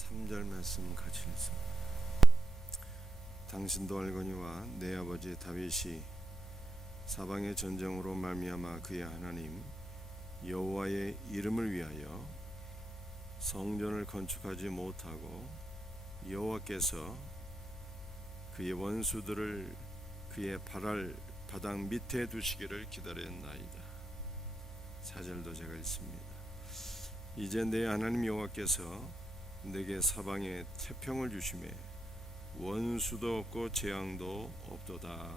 3절 말씀 같이 읽습니다. 당신도 알거니와 내 아버지 다윗이 사방의 전쟁으로 말미암아 그의 하나님 여호와의 이름을 위하여 성전을 건축하지 못하고 여호와께서 그의 원수들을 그의 발할 바닥 밑에 두시기를 기다렸나이다. 4절도 제가 읽습니다. 이제 내 하나님 여호와께서 내게 사방에 태평을 주시매 원수도 없고 재앙도 없도다.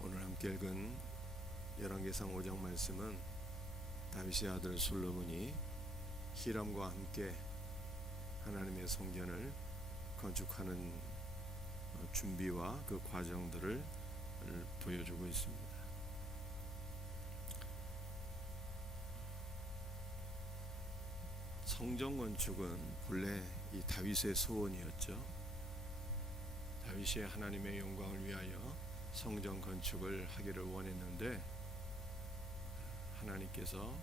오늘 함께 읽은 열왕기상 5장 말씀은 다윗의 아들 솔로몬이 히람과 함께 하나님의 성전을 건축하는 준비와 그 과정들을 보여주고 있습니다. 성전 건축은 본래 이 다윗의 소원이었죠. 다윗이 하나님의 영광을 위하여 성전 건축을 하기를 원했는데 하나님께서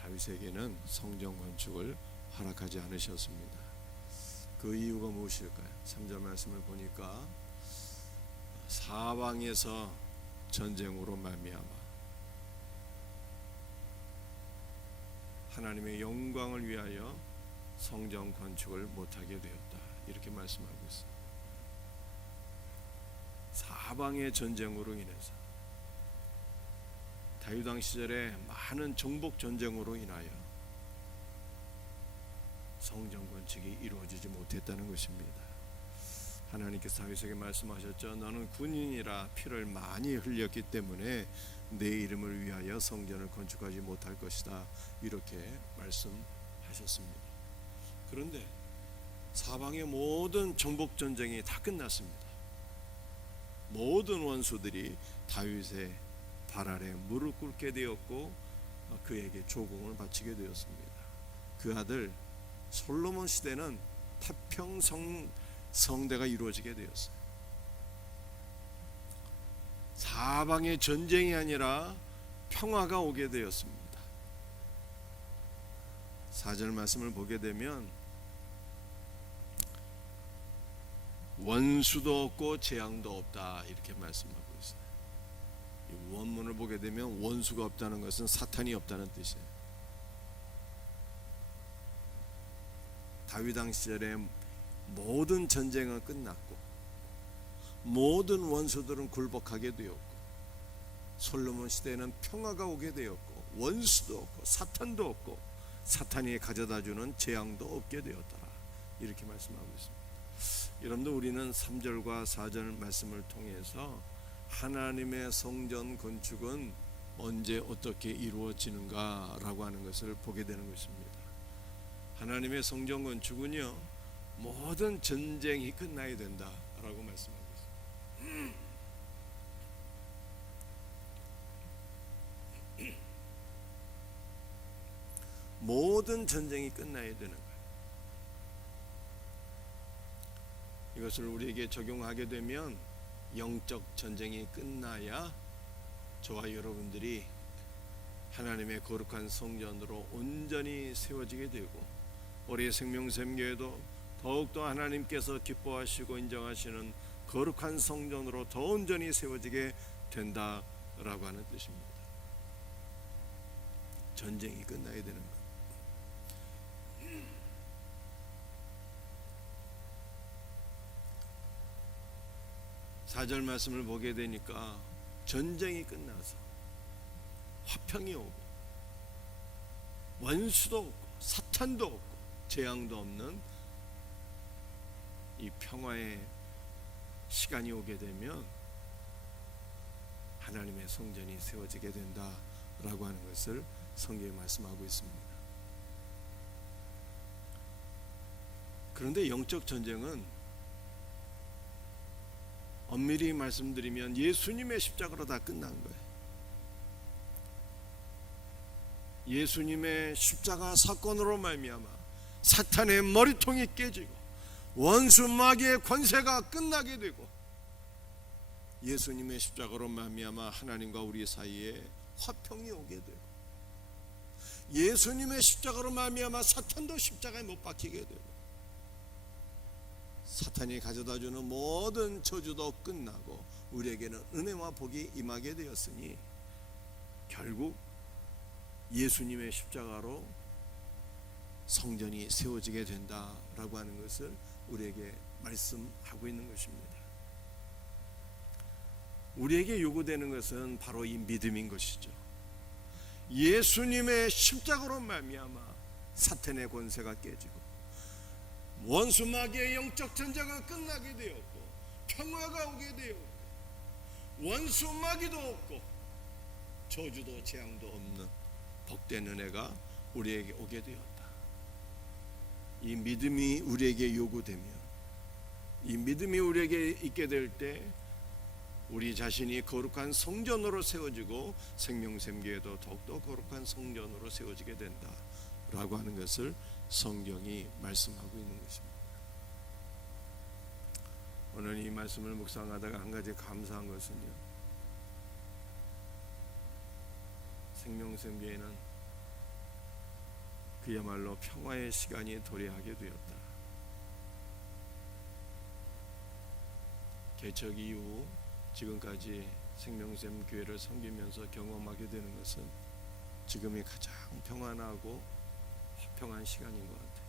다윗에게는 성전 건축을 허락하지 않으셨습니다. 그 이유가 무엇일까요? 3절 말씀을 보니까 사방에서 전쟁으로 말미암아 하나님의 영광을 위하여 성전 건축을 못하게 되었다. 이렇게 말씀하고 있습니다. 사방의 전쟁으로 인해서 다윗 왕 시절에 많은 정복 전쟁으로 인하여 성전 건축이 이루어지지 못했다는 것입니다. 하나님께서 다윗에게 말씀하셨죠. 너는 군인이라 피를 많이 흘렸기 때문에 내 이름을 위하여 성전을 건축하지 못할 것이다. 이렇게 말씀하셨습니다. 그런데 사방의 모든 정복 전쟁이 다 끝났습니다. 모든 원수들이 다윗의 발 아래 무릎 꿇게 되었고 그에게 조공을 바치게 되었습니다. 그 아들 솔로몬 시대는 태평성 성대가 이루어지게 되었어요. 사방의 전쟁이 아니라 평화가 오게 되었습니다. 4절 말씀을 보게 되면 원수도 없고 재앙도 없다 이렇게 말씀하고 있어요. 이 원문을 보게 되면 원수가 없다는 것은 사탄이 없다는 뜻이에요. 다윗 왕 시절에 모든 전쟁은 끝났고 모든 원수들은 굴복하게 되었고 솔로몬 시대에는 평화가 오게 되었고 원수도 없고 사탄도 없고 사탄이 가져다주는 재앙도 없게 되었더라 이렇게 말씀하고 있습니다. 여러분들 우리는 3절과 4절 말씀을 통해서 하나님의 성전 건축은 언제 어떻게 이루어지는가 라고 하는 것을 보게 되는 것입니다. 하나님의 성전 건축은요 모든 전쟁이 끝나야 된다라고 말씀하고 있습니다. 모든 전쟁이 끝나야 되는 거예요. 이것을 우리에게 적용하게 되면 영적 전쟁이 끝나야 저와 여러분들이 하나님의 거룩한 성전으로 온전히 세워지게 되고 우리의 생명샘교회도 더욱더 하나님께서 기뻐하시고 인정하시는 거룩한 성전으로 더 온전히 세워지게 된다라고 하는 뜻입니다. 전쟁이 끝나야 되는 것. 4절 말씀을 보게 되니까 전쟁이 끝나서 화평이 오고 원수도 없고 사탄도 없고 재앙도 없는 이 평화의 시간이 오게 되면 하나님의 성전이 세워지게 된다라고 하는 것을 성경에 말씀하고 있습니다. 그런데 영적 전쟁은 엄밀히 말씀드리면 예수님의 십자가로 다 끝난 거예요. 예수님의 십자가 사건으로 말미암아 사탄의 머리통이 깨지고 원수 마귀의 권세가 끝나게 되고 예수님의 십자가로 말미암아 하나님과 우리 사이에 화평이 오게 되고 예수님의 십자가로 말미암아 사탄도 십자가에 못 박히게 되고 사탄이 가져다주는 모든 저주도 끝나고 우리에게는 은혜와 복이 임하게 되었으니 결국 예수님의 십자가로 성전이 세워지게 된다라고 하는 것을 우리에게 말씀하고 있는 것입니다. 우리에게 요구되는 것은 바로 이 믿음인 것이죠. 예수님의 십자가로 말미암아 사탄의 권세가 깨지고 원수 마귀의 영적 전쟁은 끝나게 되었고 평화가 오게 되었고 원수 마귀도 없고 저주도 재앙도 없는 복된 은혜가 우리에게 오게 되었다. 이 믿음이 우리에게 요구되면, 이 믿음이 우리에게 있게 될 때 우리 자신이 거룩한 성전으로 세워지고 생명샘교회도 더욱더 거룩한 성전으로 세워지게 된다라고 하는 것을 성경이 말씀하고 있는 것입니다. 오늘 이 말씀을 묵상하다가 한 가지 감사한 것은요, 생명샘교회는 그야말로 평화의 시간이 도래하게 되었다. 개척 이후 지금까지 생명샘교회를 섬기면서 경험하게 되는 것은 지금이 가장 평안하고 화평한 시간인 것 같아요.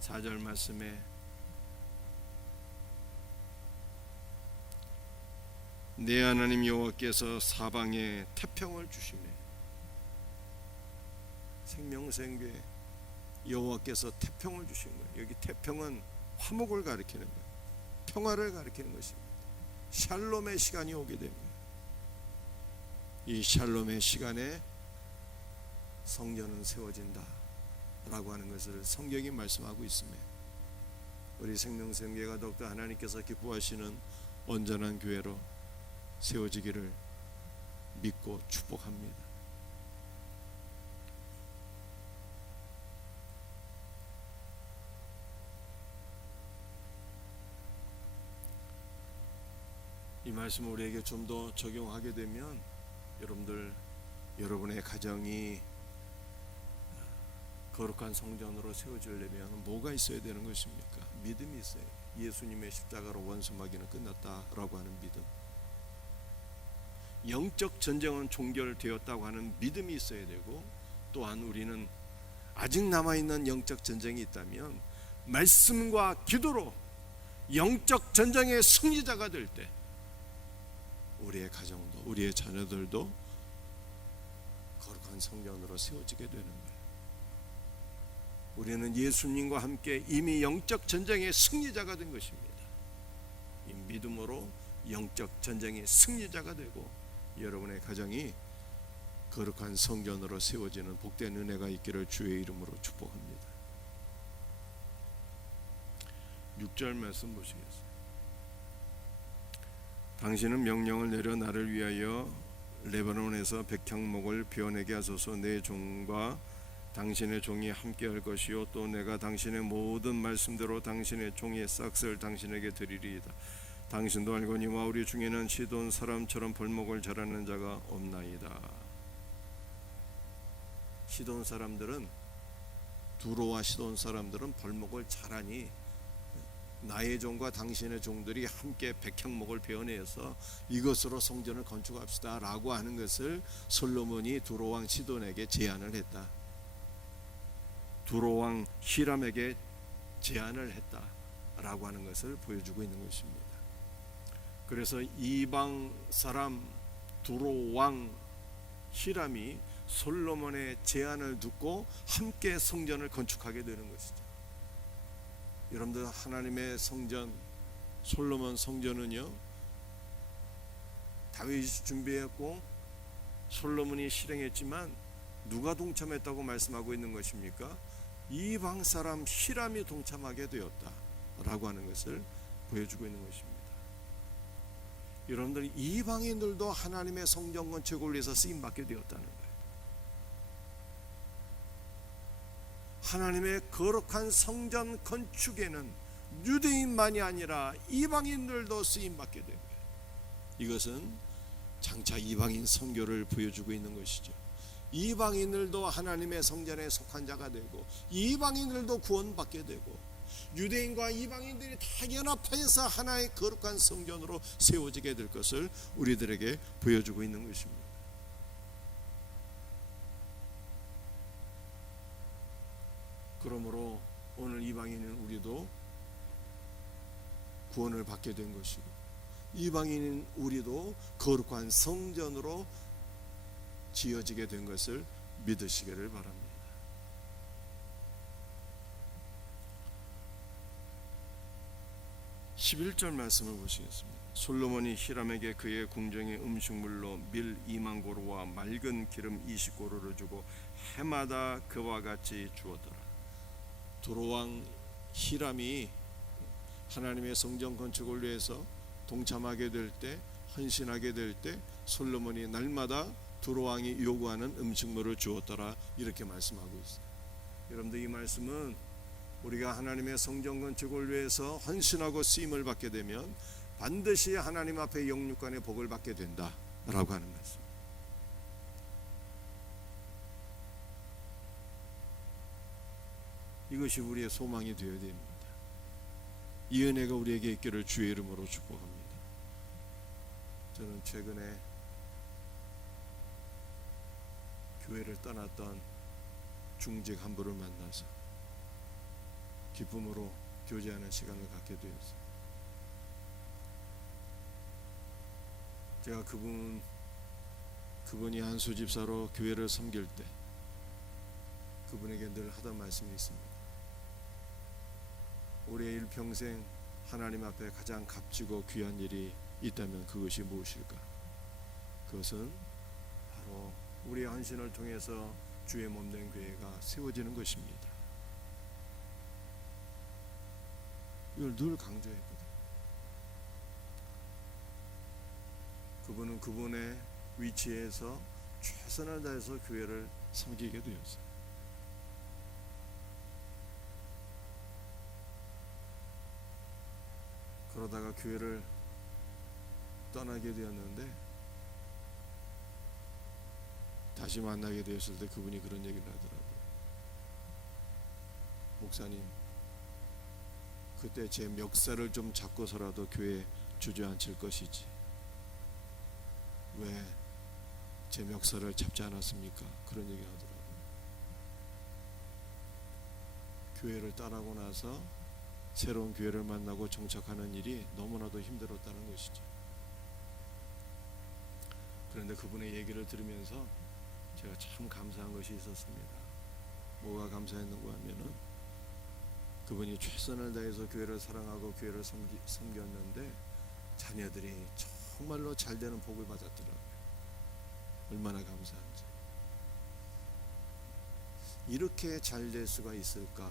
4절 말씀에 내 하나님 여호와께서 사방에 태평을 주시매, 생명샘교회 여호와께서 태평을 주신 거예요. 여기 태평은 화목을 가리키는 거예요. 평화를 가리키는 것입니다. 샬롬의 시간이 오게 됩니다. 이 샬롬의 시간에 성전은 세워진다 라고 하는 것을 성경이 말씀하고 있습니다. 우리 생명샘교회가 더욱더 하나님께서 기뻐하시는 온전한 교회로 세워지기를 믿고 축복합니다. 이 말씀을 우리에게 좀 더 적용하게 되면 여러분의 가정이 거룩한 성전으로 세워지려면 뭐가 있어야 되는 것입니까? 믿음이 있어요. 예수님의 십자가로 원수 마귀는 끝났다라고 하는 믿음. 영적 전쟁은 종결되었다고 하는 믿음이 있어야 되고, 또한 우리는 아직 남아있는 영적 전쟁이 있다면 말씀과 기도로 영적 전쟁의 승리자가 될 때 우리의 가정도 우리의 자녀들도 거룩한 성전으로 세워지게 되는 거예요. 우리는 예수님과 함께 이미 영적 전쟁의 승리자가 된 것입니다. 이 믿음으로 영적 전쟁의 승리자가 되고 여러분의 가정이 거룩한 성전으로 세워지는 복된 은혜가 있기를 주의 이름으로 축복합니다. 6절 말씀 보시겠습니다. 당신은 명령을 내려 나를 위하여 레바논에서 백향목을 베어내게 하소서. 내 종과 당신의 종이 함께 할 것이요 또 내가 당신의 모든 말씀대로 당신의 종의 싹을 당신에게 드리리이다. 당신도 알거니와 우리 중에는 시돈 사람처럼 벌목을 잘하는 자가 없나이다. 시돈 사람들은, 두로와 시돈 사람들은 벌목을 잘하니 나의 종과 당신의 종들이 함께 백향목을 베어내서 이것으로 성전을 건축합시다 라고 하는 것을 솔로몬이 두로왕 시돈에게 제안을 했다. 두로왕 히람에게 제안을 했다 라고 하는 것을 보여주고 있는 것입니다. 그래서 이방 사람 두로왕 히람이 솔로몬의 제안을 듣고 함께 성전을 건축하게 되는 것이죠. 여러분들, 하나님의 성전, 솔로몬 성전은요, 다윗이 준비했고 솔로몬이 실행했지만 누가 동참했다고 말씀하고 있는 것입니까? 이방 사람 히람이 동참하게 되었다라고 하는 것을 보여주고 있는 것입니다. 여러분들, 이방인들도 하나님의 성전 건축을 위해서 쓰임받게 되었다는 거예요. 하나님의 거룩한 성전 건축에는 유대인만이 아니라 이방인들도 쓰임받게 된 거예요. 이것은 장차 이방인 선교를 보여주고 있는 것이죠. 이방인들도 하나님의 성전에 속한 자가 되고 이방인들도 구원받게 되고 유대인과 이방인들이 다 연합하여서 하나의 거룩한 성전으로 세워지게 될 것을 우리들에게 보여주고 있는 것입니다. 그러므로 오늘 이방인은 우리도 구원을 받게 된 것이고 이방인인 우리도 거룩한 성전으로 지어지게 된 것을 믿으시기를 바랍니다. 11절 말씀을 보시겠습니다. 솔로몬이 히람에게 그의 궁정의 음식물로 밀 2만 고루와 맑은 기름 20고루를 주고 해마다 그와 같이 주었더라. 두로왕 히람이 하나님의 성전 건축을 위해서 동참하게 될 때, 헌신하게 될 때 솔로몬이 날마다 두로왕이 요구하는 음식물을 주었더라, 이렇게 말씀하고 있어요. 여러분들, 이 말씀은 우리가 하나님의 성전 건축을 위해서 헌신하고 쓰임을 받게 되면 반드시 하나님 앞에 영육간의 복을 받게 된다라고 하는 말씀. 이것이 우리의 소망이 되어야 됩니다. 이 은혜가 우리에게 있기를 주의 이름으로 축복합니다. 저는 최근에 교회를 떠났던 중직 한 분을 만나서 기쁨으로 교제하는 시간을 갖게 되었어요. 제가 그분이 한수 집사로 교회를 섬길 때 그분에게 늘 하던 말씀이 있습니다. 우리의 일평생 하나님 앞에 가장 값지고 귀한 일이 있다면 그것이 무엇일까? 그것은 바로 우리의 헌신을 통해서 주의 몸된 교회가 세워지는 것입니다. 이걸 늘 강조했거든요. 그분은 그분의 위치에서 최선을 다해서 교회를 섬기게 되었어요. 그러다가 교회를 떠나게 되었는데 다시 만나게 되었을 때 그분이 그런 얘기를 하더라고요. 목사님, 그때 제 멱살을 좀 잡고서라도 교회에 주저앉힐 것이지 왜 제 멱살을 잡지 않았습니까? 그런 얘기 하더라고요. 교회를 떠나고 나서 새로운 교회를 만나고 정착하는 일이 너무나도 힘들었다는 것이죠. 그런데 그분의 얘기를 들으면서 제가 참 감사한 것이 있었습니다. 뭐가 감사했는가 하면은 그분이 최선을 다해서 교회를 사랑하고 교회를 섬겼는데 자녀들이 정말로 잘 되는 복을 받았더라고요. 얼마나 감사한지. 이렇게 잘 될 수가 있을까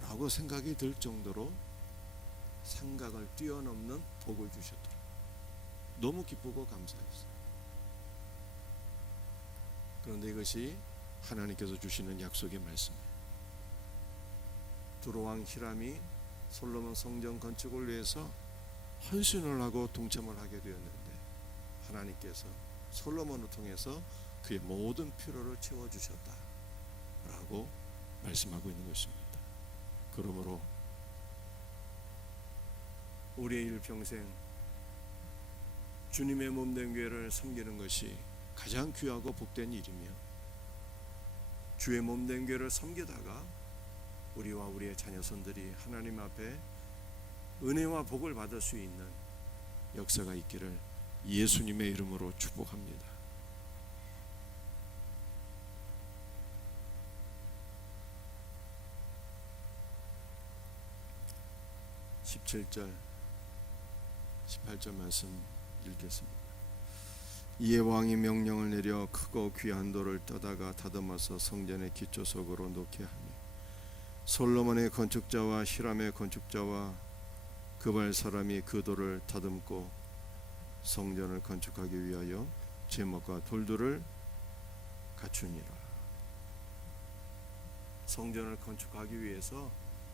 라고 생각이 들 정도로 생각을 뛰어넘는 복을 주셨더라고요. 너무 기쁘고 감사했어요. 그런데 이것이 하나님께서 주시는 약속의 말씀이에요. 두로왕 히람이 솔로몬 성전 건축을 위해서 헌신을 하고 동참을 하게 되었는데 하나님께서 솔로몬을 통해서 그의 모든 필요를 채워주셨다라고 말씀하고 있는 것입니다. 그러므로 우리의 일평생 주님의 몸된 교회를 섬기는 것이 가장 귀하고 복된 일이며 주의 몸된 교회를 섬기다가 우리와 우리의 자녀손들이 하나님 앞에 은혜와 복을 받을 수 있는 역사가 있기를 예수님의 이름으로 축복합니다. (17절) 18절 말씀 읽겠습니다. 이에 왕이 명령을 내려 크고 귀한 돌을 떠다가 다듬어서 성전의 기초석으로 놓게 하니 솔로몬의 건축자와 히람의 건축자와 그발 사람이 그 돌을 다듬고 성전을 건축하기 위하여 제목과 돌들을 갖추니라. 성전을 건축하기 위해서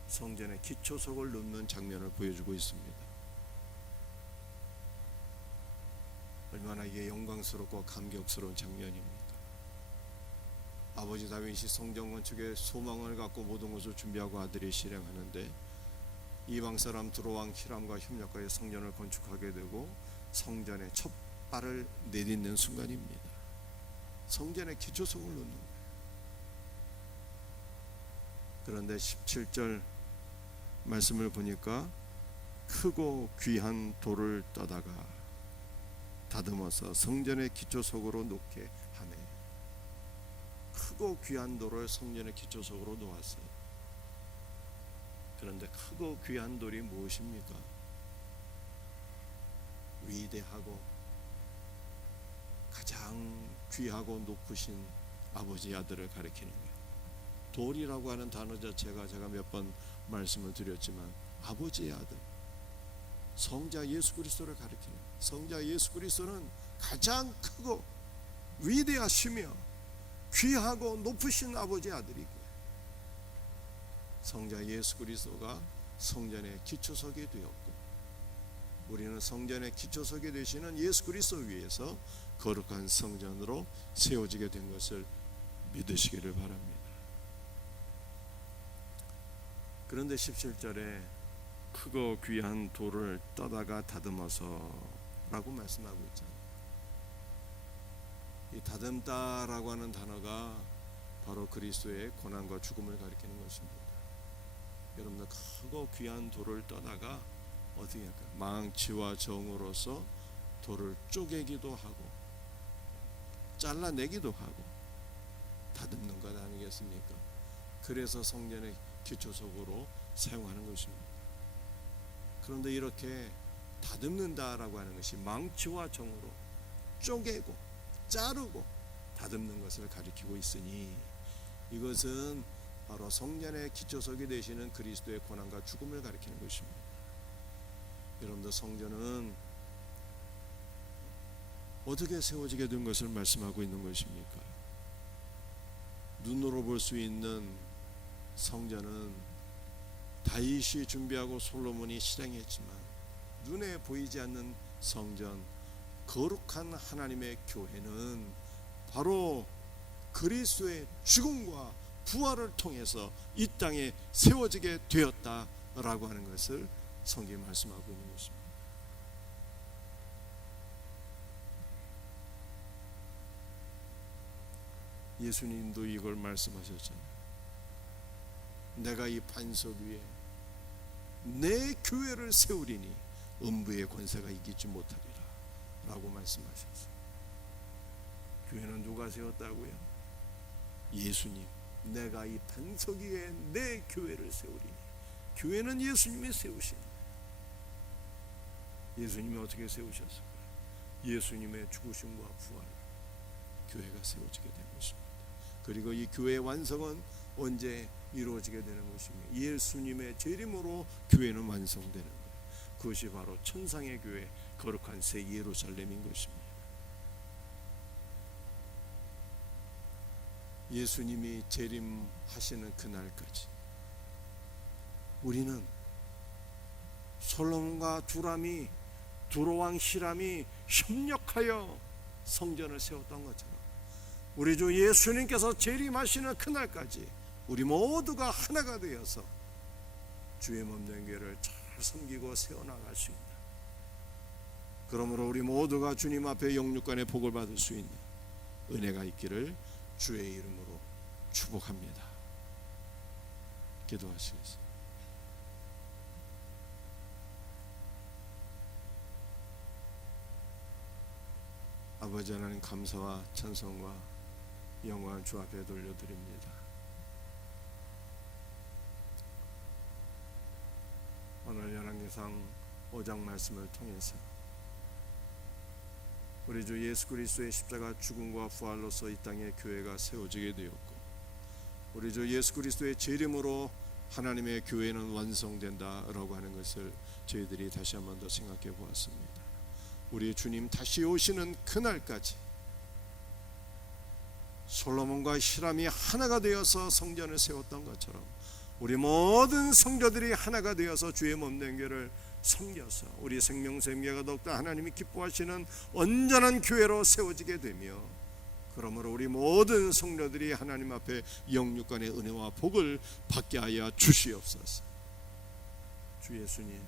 성전의 기초석을 놓는 장면을 보여주고 있습니다. 얼마나 이게 영광스럽고 감격스러운 장면입니까? 아버지 다윗이 성전 건축에 소망을 갖고 모든 것을 준비하고 아들이 실행하는데 이방 사람 두로왕 히람과 협력하여 성전을 건축하게 되고 성전의 첫 발을 내딛는 순간입니다. 성전의 기초석을 놓는 거예요. 그런데 17절 말씀을 보니까 크고 귀한 돌을 떠다가 다듬어서 성전의 기초석으로 놓게 하네. 크고 귀한 돌을 성전의 기초석으로 놓았어요. 그런데 크고 귀한 돌이 무엇입니까? 위대하고 가장 귀하고 높으신 아버지 아들을 가리키는 거예요. 돌이라고 하는 단어 자체가 제가 몇 번 말씀을 드렸지만 아버지의 아들, 성자 예수 그리스도를 가리키는 거예요. 성자 예수 그리스도는 가장 크고 위대하시며 귀하고 높으신 아버지의 아들이고, 성자 예수 그리스도가 성전의 기초석이 되었고, 우리는 성전의 기초석이 되시는 예수 그리스도 위에서 거룩한 성전으로 세워지게 된 것을 믿으시기를 바랍니다. 그런데 17절에 크고 귀한 돌을 떠다가 다듬어서 라고 말씀하고 있잖아요. 이 다듬다라고 하는 단어가 바로 그리스도의 고난과 죽음을 가리키는 것입니다. 여러분들, 크고 귀한 돌을 떠다가 어떻게 할까요? 망치와 정으로서 돌을 쪼개기도 하고 잘라내기도 하고 다듬는 것 아니겠습니까? 그래서 성전의 기초석으로 사용하는 것입니다. 그런데 이렇게 다듬는다라고 하는 것이 망치와 정으로 쪼개고 자르고 다듬는 것을 가리키고 있으니 이것은 바로 성전의 기초석이 되시는 그리스도의 고난과 죽음을 가리키는 것입니다. 여러분들, 성전은 어떻게 세워지게 된 것을 말씀하고 있는 것입니까? 눈으로 볼 수 있는 성전은 다윗이 준비하고 솔로몬이 실행했지만, 눈에 보이지 않는 성전, 거룩한 하나님의 교회는 바로 그리스도의 죽음과 부활을 통해서 이 땅에 세워지게 되었다라고 하는 것을 성경이 말씀하고 있는 것입니다. 예수님도 이걸 말씀하셨잖아요. 내가 이 반석 위에 내 교회를 세우리니 음부의 권세가 이기지 못하리라 라고 말씀하셨어요. 교회는 누가 세웠다고요? 예수님. 내가 이 반석 위에 내 교회를 세우리니. 교회는 예수님이 세우신 거예요. 예수님이 어떻게 세우셨을까요? 예수님의 죽으심과 부활, 교회가 세워지게 된 것입니다. 그리고 이 교회의 완성은 언제 이루어지게 되는 것입니까? 예수님의 재림으로 교회는 완성되는 거예요. 그것이 바로 천상의 교회, 거룩한 새 예루살렘인 것입니다. 예수님이 재림하시는 그날까지 우리는 솔로몬과 두로왕 히람이 협력하여 성전을 세웠던 것처럼 우리 주 예수님께서 재림하시는 그날까지 우리 모두가 하나가 되어서 주의 몸된 교회를 잘 섬기고 세워나갈 수 있는, 그러므로 우리 모두가 주님 앞에 영육간의 복을 받을 수 있는 은혜가 있기를 주의 이름으로 축복합니다. 기도하시겠습니다. 아버지 하나님, 감사와 찬송과 영광을 주 앞에 돌려드립니다. 오늘 열왕기상 5장 말씀을 통해서 우리 주 예수 그리스도의 십자가 죽음과 부활로서 이 땅에 교회가 세워지게 되었고, 우리 주 예수 그리스도의 재림으로 하나님의 교회는 완성된다라고 하는 것을 저희들이 다시 한 번 더 생각해 보았습니다. 우리 주님 다시 오시는 그날까지 솔로몬과 히람이 하나가 되어서 성전을 세웠던 것처럼 우리 모든 성도들이 하나가 되어서 주의 몸된 교회를 섬겨서 우리 생명샘교회가 더욱더 하나님이 기뻐하시는 온전한 교회로 세워지게 되며, 그러므로 우리 모든 성도들이 하나님 앞에 영육간의 은혜와 복을 받게 하여 주시옵소서. 주 예수님,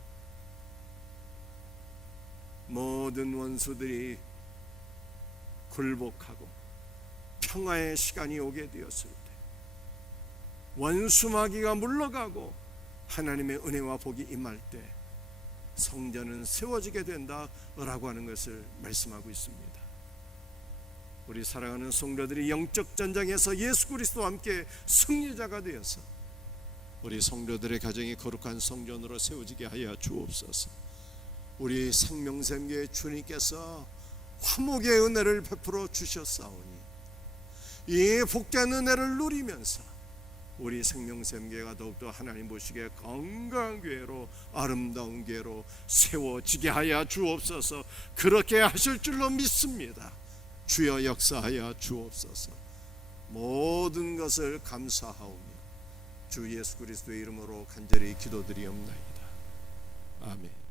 모든 원수들이 굴복하고 평화의 시간이 오게 되었을 때, 원수마귀가 물러가고 하나님의 은혜와 복이 임할 때 성전은 세워지게 된다라고 하는 것을 말씀하고 있습니다. 우리 사랑하는 성도들이 영적 전장에서 예수 그리스도와 함께 승리자가 되어서 우리 성도들의 가정이 거룩한 성전으로 세워지게 하여 주옵소서. 우리 생명샘교회 주님께서 화목의 은혜를 베풀어 주셨사오니 이 복된 은혜를 누리면서 우리 생명샘교회가 더욱더 하나님 보시기에 건강한 교회로, 아름다운 교회로 세워지게 하여 주옵소서. 그렇게 하실 줄로 믿습니다. 주여 역사하여 주옵소서. 모든 것을 감사하오며 주 예수 그리스도의 이름으로 간절히 기도드리옵나이다. 아멘.